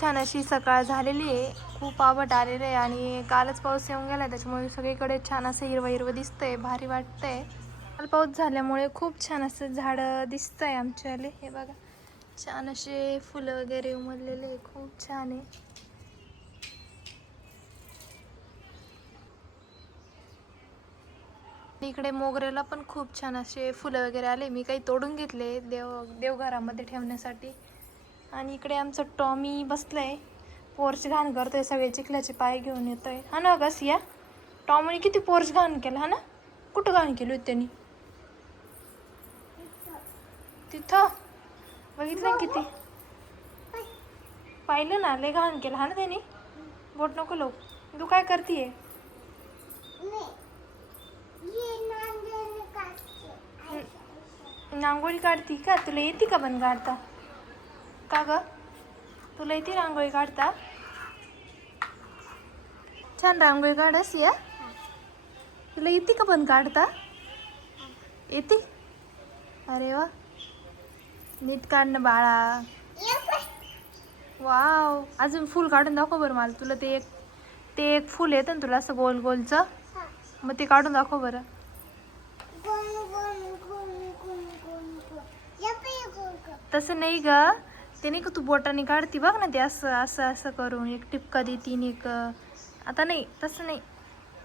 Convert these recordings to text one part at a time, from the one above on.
छान अशी सकाळ झालेली आहे. खूप आवट आलेलं आहे आणि कालच पाऊस येऊन गेला, त्याच्यामुळे सगळीकडे छान असं हिरवं हिरवं दिसतंय, भारी वाटतंय. काल पाऊस झाल्यामुळे खूप छान असं झाडं दिसतंय आमच्याले. हे बघा छान असे फुलं वगैरे उमललेले, खूप छान आहे. इकडे मोगऱ्याला पण खूप छान असे फुलं वगैरे आले. मी काही तोडून घेतले देवघरामध्ये ठेवण्यासाठी. आणि इकडे आमचं टॉमी बसलंय, पोर्च घाण करतोय, सगळे चिखलाचे पाय घेऊन येतोय. हा ना गस या टॉमीने किती पोर्च घाण केलं. हा ना, कुठं घाण केली होती त्यांनी? तिथं बघितलं किती पाहिलं ना, लय घाण केलं. हा ना त्यांनी. बोट नको लोक. तू काय करतीये? रांगोळी काढती का? तुला येते का पण काढता? का ग, तुला येते रांगोळी काढता? छान रांगोळी काढस या. तुला येते का पण काढता? येते? अरे वा, नीट काढ ना बाळा. वाव, अजून फुल काढून दाखव बरं मला. तुला ते एक फुल येतं ना तुला असं गोल गोलचं, मग ते काढून दाखव बरं. तसं नाही ग, ते नाही का तू बोटाने काढती बघ ना, ते असं असं असं करून एक टिपका देतीन एक. आता नाही, तसं नाही.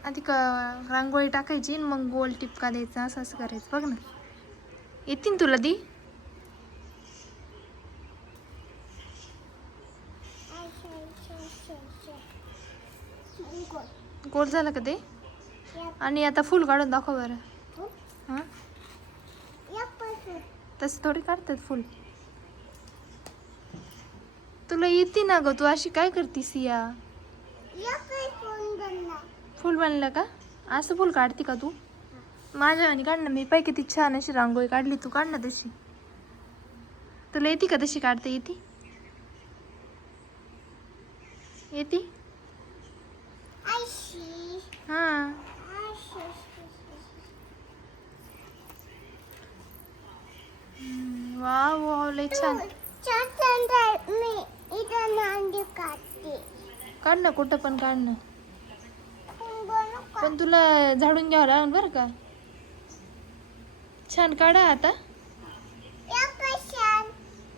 आधी रांगोळी टाकायची मग गोल टिपका द्यायचा, असं असं करायचं बघ ना. येतीन तुला दी? गोल झालं का ते? आणि आता फुल काढून दाखव बरं. हां, तसं थोडी काढतात फुल. तुला येते ना ग, तू अशी काय करतीस या? फुल बनलं का? असं फुल काढते का तू? माझ्या आणि काढ ना, मी पाय किती छान अशी रांगोळी काढली. तू काढ ना तशी. तुला येते का तशी काढता? येते? येते? हां. वाव वाव, लय छान. काढ ना, कुठं पण काढ ना. पण तुला झाडून घ्यावं लागेल बरं का. छान काढा आता.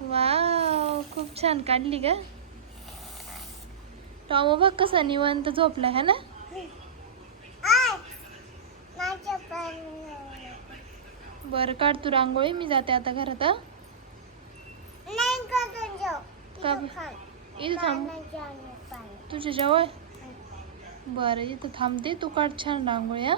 वाव, खूप छान काढली ग. टॉम बघ कसा निवांत झोपलाय. है ना. बरं काढ तू रांगोळी, मी जाते आता घरात. इथं थांब तुझ्या जवळ. बरं इथं थांबते, तू काढ छान रांगोळी. हा.